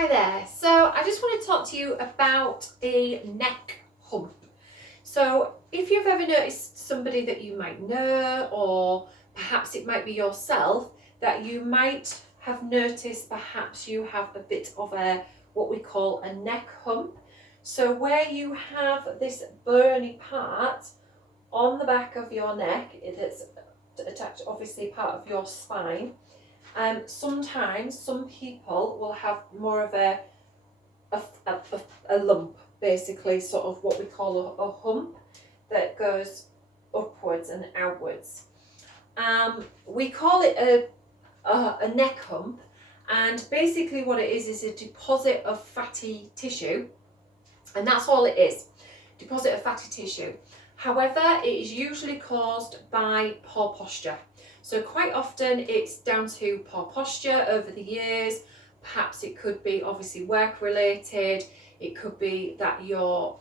Hi there. So I just want to talk to you about a neck hump. So if you've ever noticed somebody that you might know, or perhaps it might be yourself, that you might have noticed perhaps you have a bit of what we call a neck hump. So where you have this bony part on the back of your neck, it's attached obviously part of your spine. Sometimes some people will have more of a lump, basically, sort of what we call a hump that goes upwards and outwards. We call it a neck hump, and basically what it is a deposit of fatty tissue, and that's all it is, deposit of fatty tissue. However, it is usually caused by poor posture. So quite often it's down to poor posture over the years. Perhaps it could be obviously work related. It could be that you're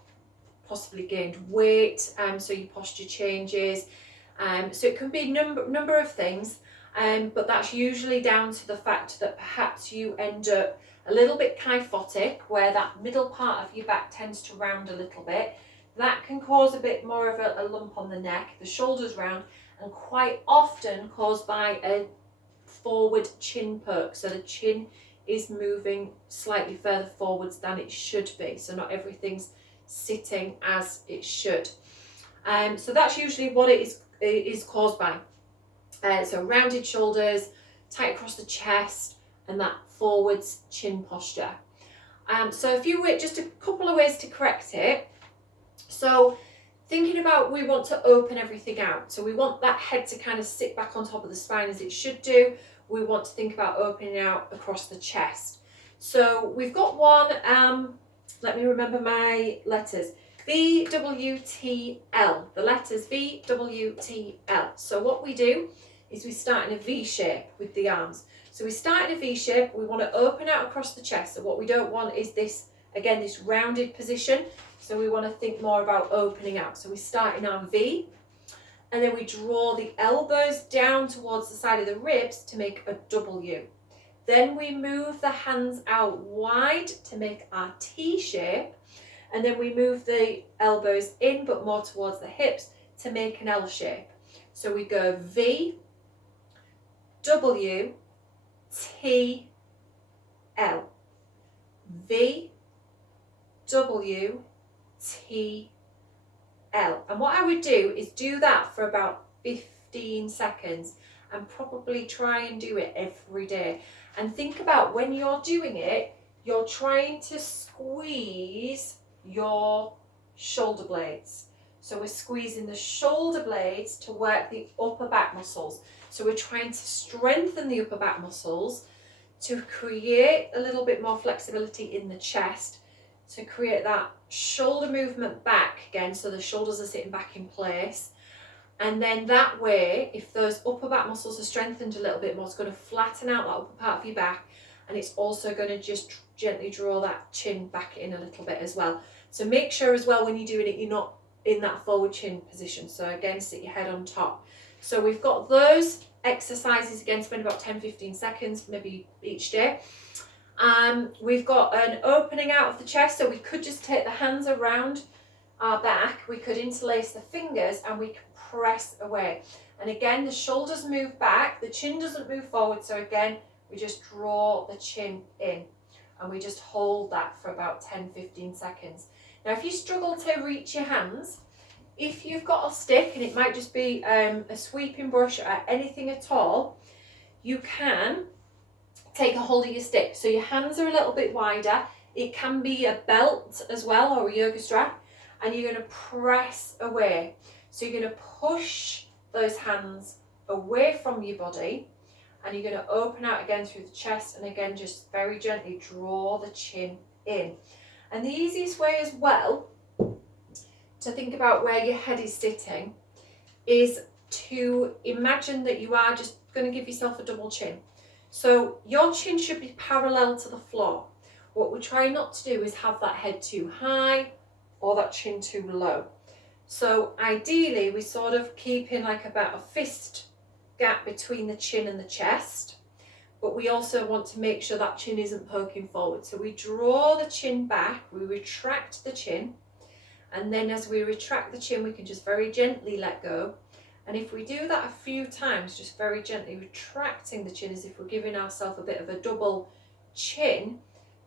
possibly gained weight, so your posture changes. So it can be number of things, but that's usually down to the fact that perhaps you end up a little bit kyphotic, where that middle part of your back tends to round a little bit. That can cause a bit more of a lump on the neck, the shoulders round, and quite often caused by a forward chin poke. So the chin is moving slightly further forwards than it should be. So not everything's sitting as it should. So that's usually what it is caused by. So rounded shoulders, tight across the chest, and that forwards chin posture. So just a couple of ways to correct it. So thinking about, we want to open everything out. So we want that head to kind of sit back on top of the spine as it should do. We want to think about opening out across the chest. So we've got one, let me remember my letters, VWTL, the letters VWTL. So what we do is we start in a V shape with the arms. So we start in a V shape, we want to open out across the chest. So what we don't want is this, again, this rounded position. So we want to think more about opening out. So we start in our V, and then we draw the elbows down towards the side of the ribs to make a W. Then we move the hands out wide to make our T shape, and then we move the elbows in but more towards the hips to make an L shape. So we go V, W, T, L. V, W, T, L. And what I would do is do that for about 15 seconds and probably try and do it every day. And think about, when you're doing it, you're trying to squeeze your shoulder blades. So we're squeezing the shoulder blades to work the upper back muscles. So we're trying to strengthen the upper back muscles to create a little bit more flexibility in the chest, to create that shoulder movement back again, so the shoulders are sitting back in place. And then that way, if those upper back muscles are strengthened a little bit more, it's going to flatten out that upper part of your back, and it's also going to just gently draw that chin back in a little bit as well. So make sure as well when you're doing it, you're not in that forward chin position. So again, sit your head on top. So we've got those exercises, again, spend about 10-15 seconds maybe each day. We've got an opening out of the chest, so we could just take the hands around our back, we could interlace the fingers, and we can press away. And again, the shoulders move back, the chin doesn't move forward, so again, we just draw the chin in, and we just hold that for about 10-15 seconds. Now, if you struggle to reach your hands, if you've got a stick, and it might just be a sweeping brush or anything at all, you can take a hold of your stick. So your hands are a little bit wider. It can be a belt as well, or a yoga strap, and you're going to press away. So you're going to push those hands away from your body, and you're going to open out again through the chest, and again just very gently draw the chin in. And the easiest way as well to think about where your head is sitting is to imagine that you are just going to give yourself a double chin. So your chin should be parallel to the floor. What we're trying not to do is have that head too high or that chin too low. So ideally we sort of keep in like about a fist gap between the chin and the chest, but we also want to make sure that chin isn't poking forward. So we draw the chin back, we retract the chin, and then as we retract the chin, we can just very gently let go. And if we do that a few times, just very gently retracting the chin as if we're giving ourselves a bit of a double chin,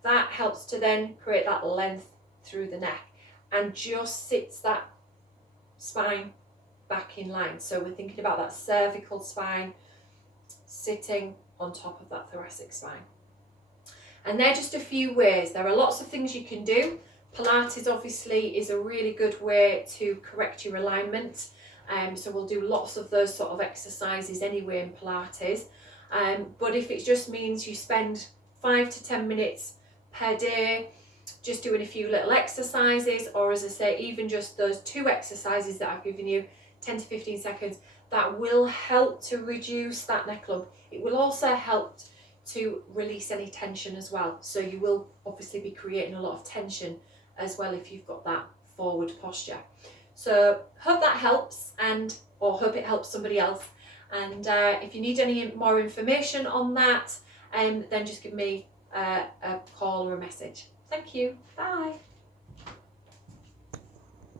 that helps to then create that length through the neck and just sits that spine back in line. So we're thinking about that cervical spine sitting on top of that thoracic spine. And they're just a few ways. There are lots of things you can do. Pilates obviously is a really good way to correct your alignment. So we'll do lots of those sort of exercises anyway in Pilates. But if it just means you spend 5 to 10 minutes per day just doing a few little exercises, or as I say, even just those 2 exercises that I've given you, 10 to 15 seconds, that will help to reduce that neck lump. It will also help to release any tension as well. So you will obviously be creating a lot of tension as well if you've got that forward posture. So hope that helps, or hope it helps somebody else. And if you need any more information on that, then just give me a call or a message. Thank you. Bye.